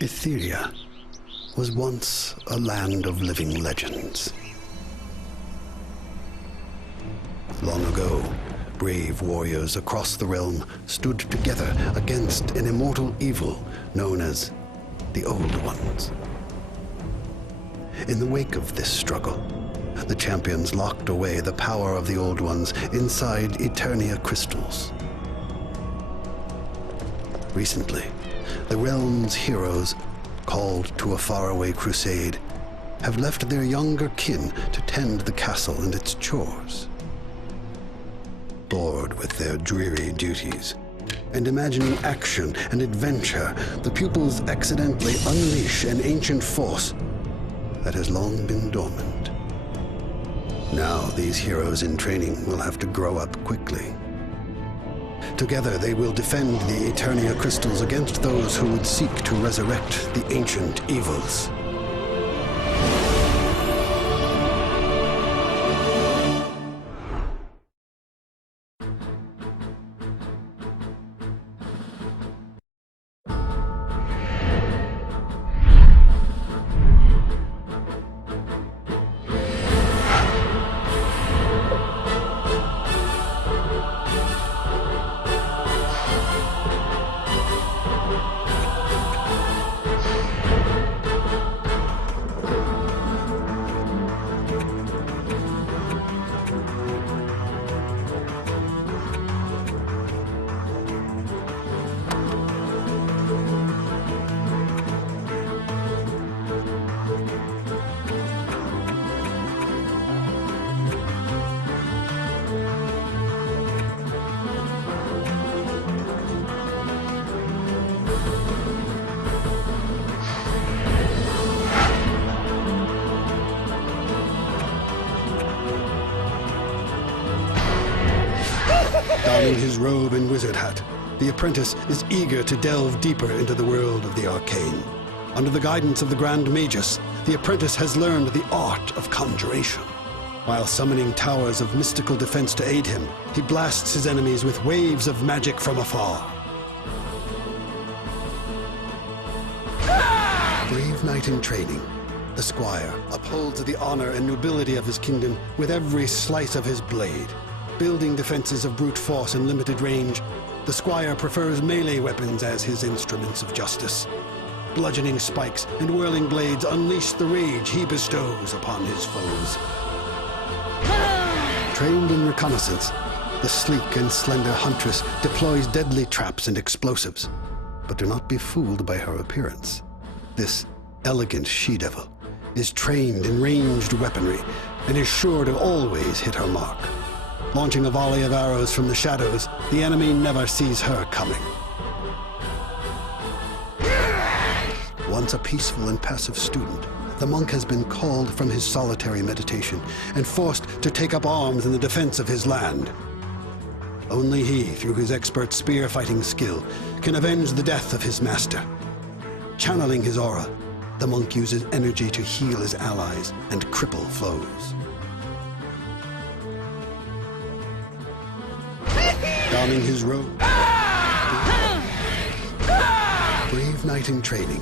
Etheria was once a land of living legends. Long ago, brave warriors across the realm stood together against an immortal evil known as the Old Ones. In the wake of this struggle, the champions locked away the power of the Old Ones inside Eternia crystals. Recently, the realm's heroes, called to a faraway crusade, have left their younger kin to tend the castle and its chores. Bored with their dreary duties, and imagining action and adventure, the pupils accidentally unleash an ancient force that has long been dormant. Now these heroes in training will have to grow up quickly. Together they will defend the Eternia crystals against those who would seek to resurrect the ancient evils. Donning his robe and wizard hat, the apprentice is eager to delve deeper into the world of the arcane. Under the guidance of the Grand Magus, the apprentice has learned the art of conjuration. While summoning towers of mystical defense to aid him, he blasts his enemies with waves of magic from afar. Brave knight in training, the squire upholds the honor and nobility of his kingdom with every slice of his blade. Building defenses of brute force and limited range, the squire prefers melee weapons as his instruments of justice. Bludgeoning spikes and whirling blades unleash the rage he bestows upon his foes. Trained in reconnaissance, the sleek and slender huntress deploys deadly traps and explosives. But do not be fooled by her appearance. This elegant she-devil is trained in ranged weaponry and is sure to always hit her mark. Launching a volley of arrows from the shadows, the enemy never sees her coming. Once a peaceful and passive student, the monk has been called from his solitary meditation and forced to take up arms in the defense of his land. Only he, through his expert spear fighting skill, can avenge the death of his master. Channeling his aura, the monk uses energy to heal his allies and cripple foes. Donning his robe, brave knight in training.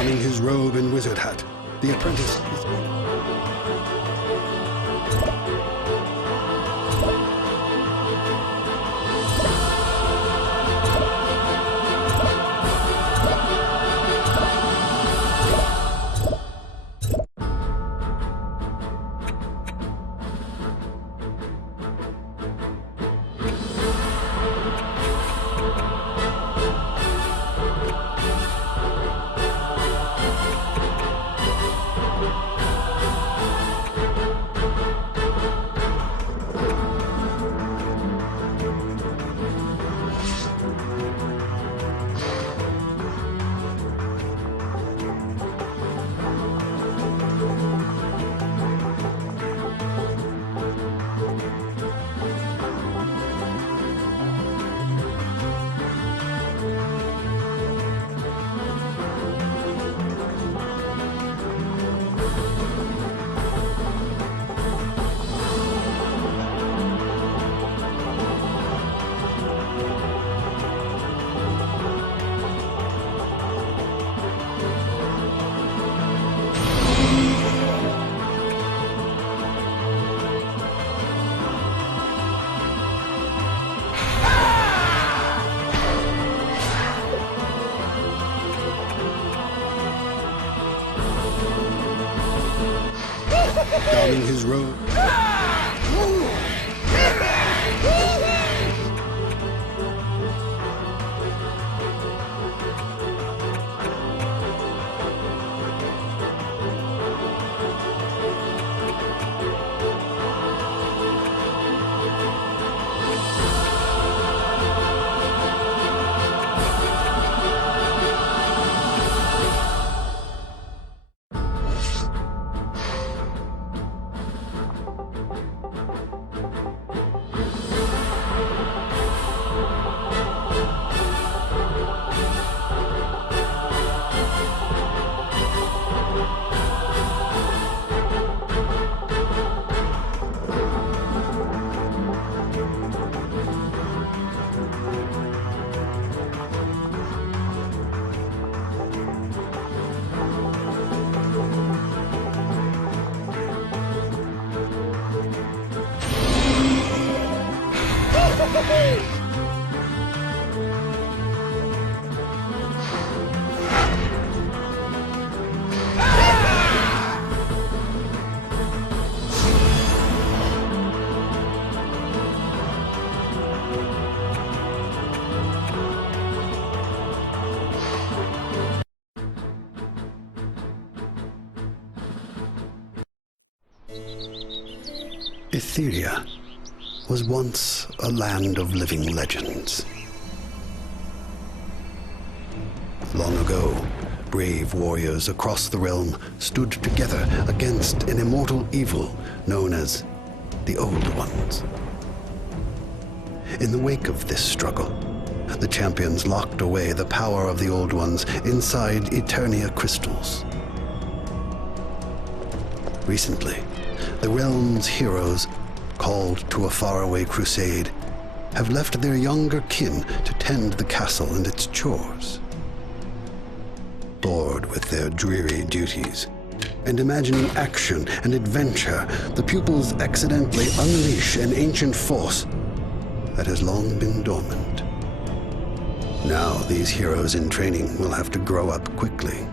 Donning his robe and wizard hat, the apprentice... Donning his robe. Etheria was once a land of living legends. Long ago, brave warriors across the realm stood together against an immortal evil known as the Old Ones. In the wake of this struggle, the champions locked away the power of the Old Ones inside Etheria crystals. Recently, the realm's heroes, called to a faraway crusade, have left their younger kin to tend the castle and its chores. Bored with their dreary duties, and imagining action and adventure, the pupils accidentally unleash an ancient force that has long been dormant. Now these heroes in training will have to grow up quickly.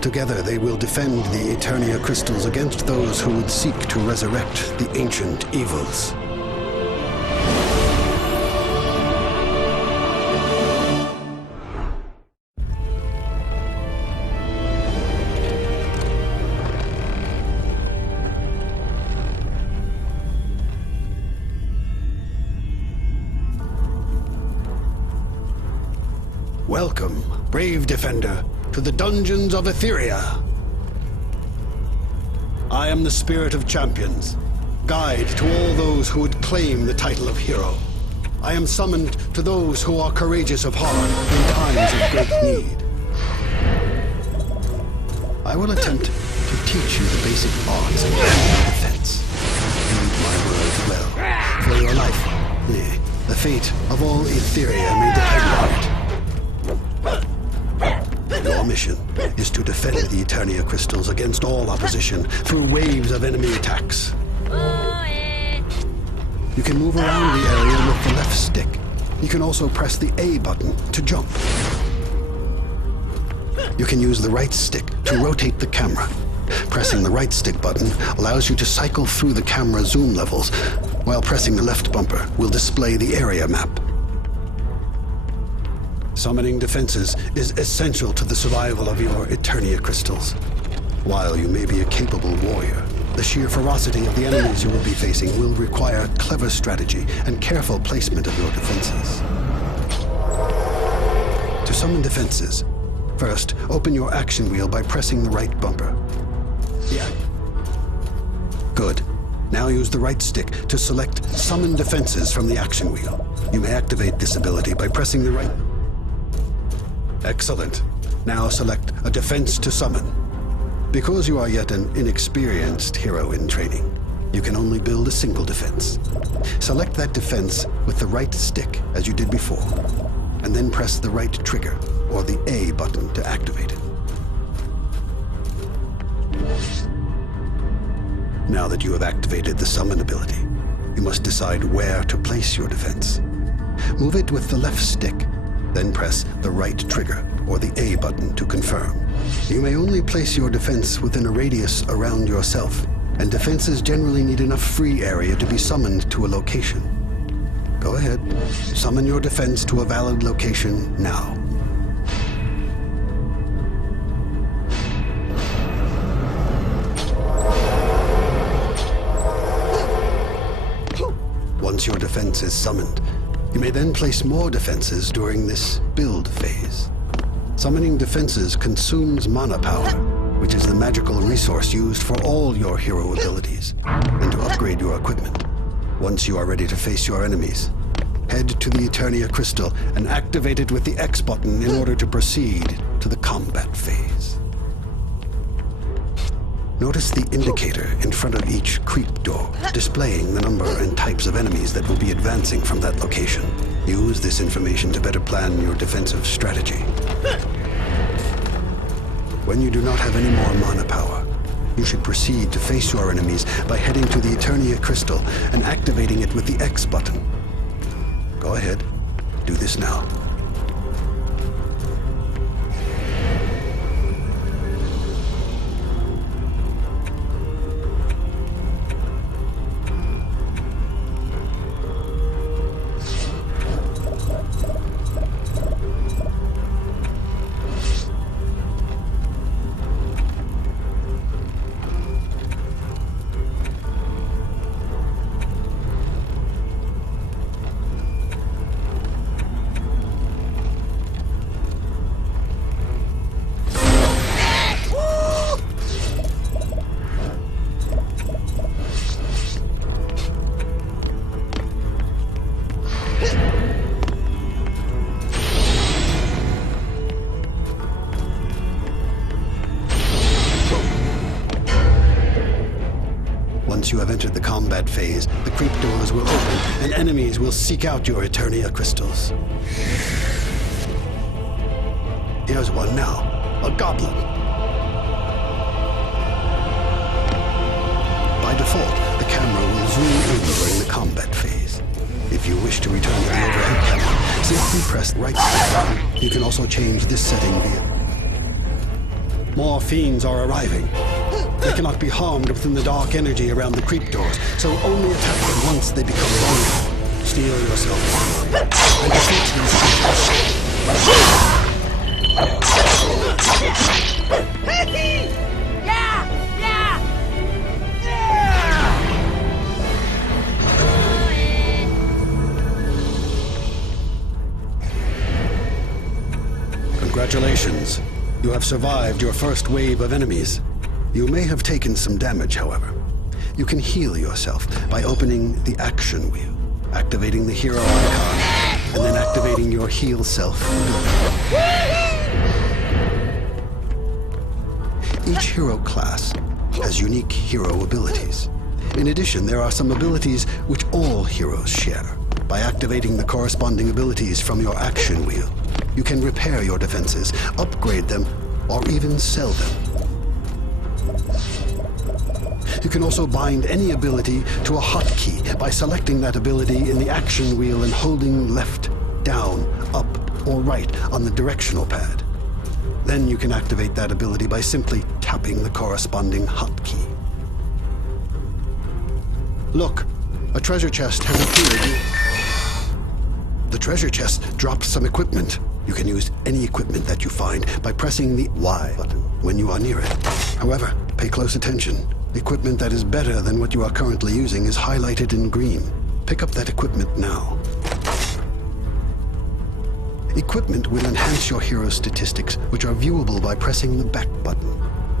Together they will defend the Etheria crystals against those who would seek to resurrect the ancient evils. Welcome, brave defender, to the dungeons of Etheria. I am the spirit of champions, guide to all those who would claim the title of hero. I am summoned to those who are courageous of heart in times of great need. I will attempt to teach you the basic arts of defense. Read my words well, for your life, nay, the fate of all Etheria may depend on it. Your Your mission is to defend the Eternia crystals against all opposition through waves of enemy attacks. You can move around the area with the left stick. You can also press the A button to jump. You can use the right stick to rotate the camera. Pressing the right stick button allows you to cycle through the camera zoom levels, while pressing the left bumper will display the area map. Summoning defenses is essential to the survival of your Eternia crystals. While you may be a capable warrior, the sheer ferocity of the enemies you will be facing will require clever strategy and careful placement of your defenses. To summon defenses, first, open your action wheel by pressing the right bumper. Yeah. Good. Now use the right stick to select Summon Defenses from the action wheel. You may activate this ability by pressing the right... Excellent. Now select a defense to summon. Because you are yet an inexperienced hero in training, you can only build a single defense. Select that defense with the right stick as you did before, and then press the right trigger or the A button to activate it. Now that you have activated the summon ability, you must decide where to place your defense. Move it with the left stick, then press the right trigger or the A button to confirm. You may only place your defense within a radius around yourself, and defenses generally need enough free area to be summoned to a location. Go ahead, summon your defense to a valid location now. Once your defense is summoned, you may then place more defenses during this build phase. Summoning defenses consumes mana power, which is the magical resource used for all your hero abilities, and to upgrade your equipment. Once you are ready to face your enemies, head to the Eternia crystal and activate it with the X button in order to proceed to the combat phase. Notice the indicator in front of each creep door, displaying the number and types of enemies that will be advancing from that location. Use this information to better plan your defensive strategy. When you do not have any more mana power, you should proceed to face your enemies by heading to the Eternia crystal and activating it with the X button. Go ahead, do this now. Once you have entered the combat phase, the creep doors will open and enemies will seek out your Eternia crystals. Here's one now, a goblin. By default, the camera will zoom in during the combat phase. If you wish to return to the overhead camera, simply press right button. You can also change this setting via... More fiends are arriving. They cannot be harmed within the dark energy around the creep doors, so only attack them once they become vulnerable. Steel yourself and defeat these. Congratulations. You have survived your first wave of enemies. You may have taken some damage, however. You can heal yourself by opening the action wheel, activating the hero icon, and then activating your heal self ability. Each hero class has unique hero abilities. In addition, there are some abilities which all heroes share. By activating the corresponding abilities from your action wheel, you can repair your defenses, upgrade them, or even sell them. You can also bind any ability to a hotkey by selecting that ability in the action wheel and holding left, down, up, or right on the directional pad. Then you can activate that ability by simply tapping the corresponding hotkey. Look, a treasure chest has appeared. The treasure chest drops some equipment. You can use any equipment that you find by pressing the Y button when you are near it. However, pay close attention. Equipment that is better than what you are currently using is highlighted in green. Pick up that equipment now. Equipment will enhance your hero's statistics, which are viewable by pressing the back button.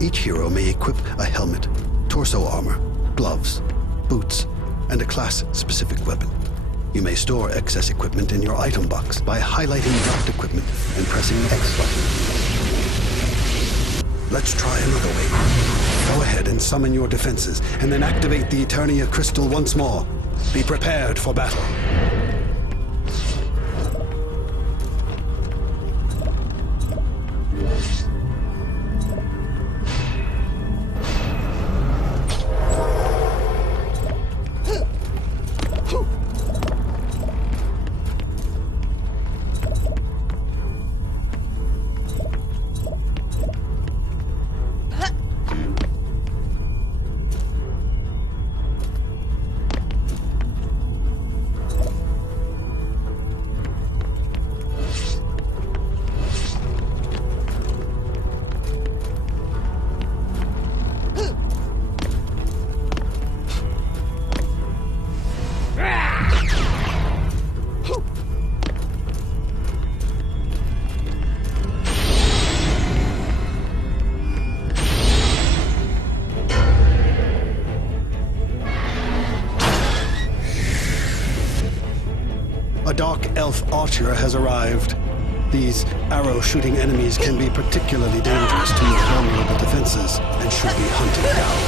Each hero may equip a helmet, torso armor, gloves, boots, and a class-specific weapon. You may store excess equipment in your item box by highlighting dropped equipment and pressing the X button. Let's try another way. Go ahead and summon your defenses, and then activate the Etheria crystal once more. Be prepared for battle. A dark elf archer has arrived. These arrow-shooting enemies can be particularly dangerous to your vulnerable defenses and should be hunted down.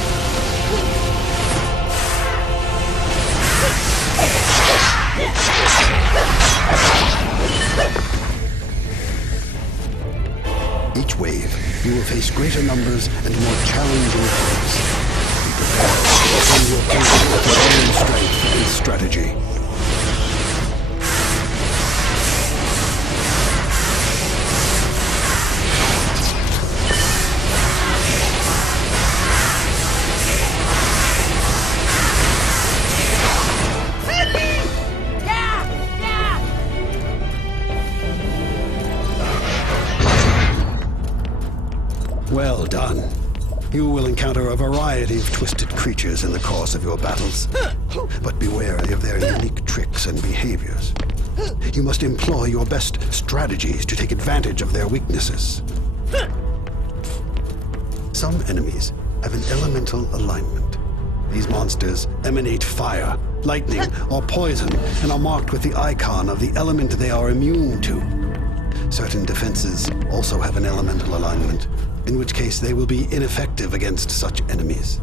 Each wave, you will face greater numbers and more challenging foes. Be prepared to defend your kingdom with your own strength and strategy. Well done. You will encounter a variety of twisted creatures in the course of your battles, but be wary of their unique tricks and behaviors. You must employ your best strategies to take advantage of their weaknesses. Some enemies have an elemental alignment. These monsters emanate fire, lightning, or poison, and are marked with the icon of the element they are immune to. Certain defenses also have an elemental alignment, in which case they will be ineffective against such enemies.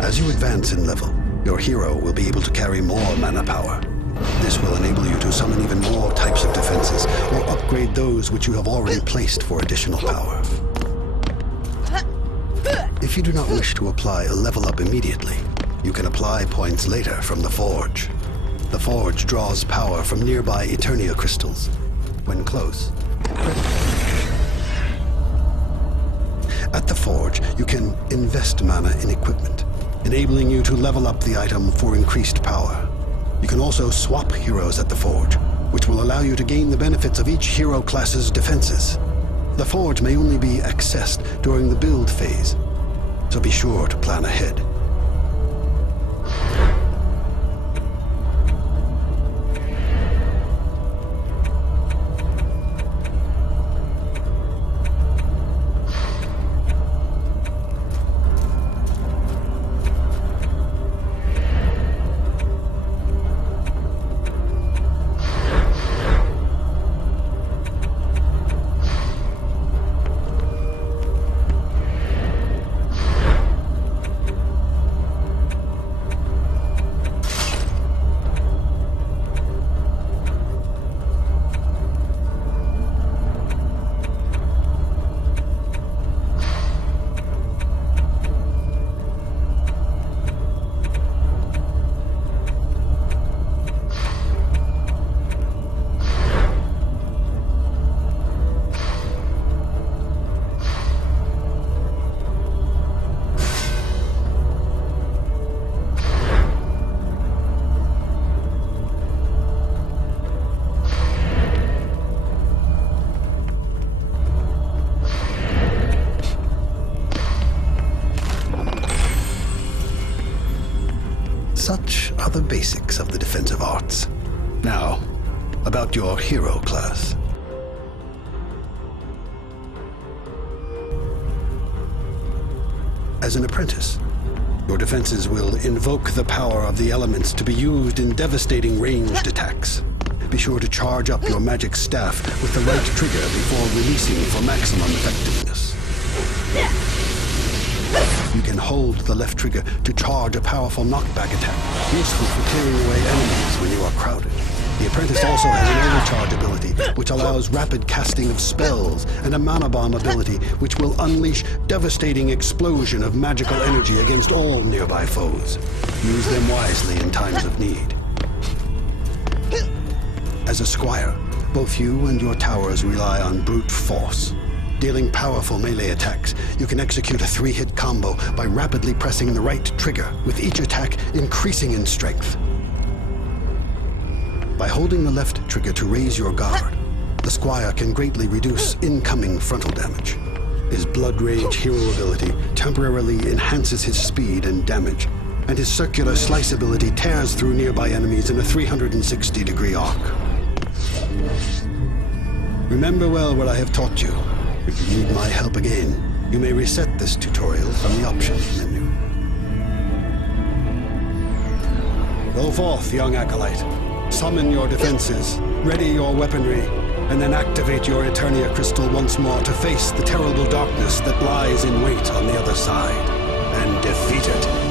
As you advance in level, your hero will be able to carry more mana power. This will enable you to summon even more types of defenses, or upgrade those which you have already placed for additional power. If you do not wish to apply a level up immediately, you can apply points later from the Forge. The Forge draws power from nearby Etheria crystals. When close, at the Forge, you can invest mana in equipment, enabling you to level up the item for increased power. You can also swap heroes at the Forge, which will allow you to gain the benefits of each hero class's defenses. The Forge may only be accessed during the build phase, so be sure to plan ahead. the basics of the defensive arts. Now, about your hero class. As an apprentice, your defenses will invoke the power of the elements to be used in devastating ranged attacks. Be sure to charge up your magic staff with the right trigger before releasing for maximum effectiveness. You can hold the left trigger to charge a powerful knockback attack, useful for clearing away enemies when you are crowded. The apprentice also has an overcharge ability, which allows rapid casting of spells, and a mana bomb ability, which will unleash devastating explosion of magical energy against all nearby foes. Use them wisely in times of need. As a squire, both you and your towers rely on brute force. Dealing powerful melee attacks, you can execute a 3-hit combo by rapidly pressing the right trigger, with each attack increasing in strength. By holding the left trigger to raise your guard, the squire can greatly reduce incoming frontal damage. His Blood Rage hero ability temporarily enhances his speed and damage, and his Circular Slice ability tears through nearby enemies in a 360-degree arc. Remember well what I have taught you. If you need my help again, you may reset this tutorial from the options menu. Go forth, young acolyte. Summon your defenses, ready your weaponry, and then activate your Etheria crystal once more to face the terrible darkness that lies in wait on the other side, and defeat it.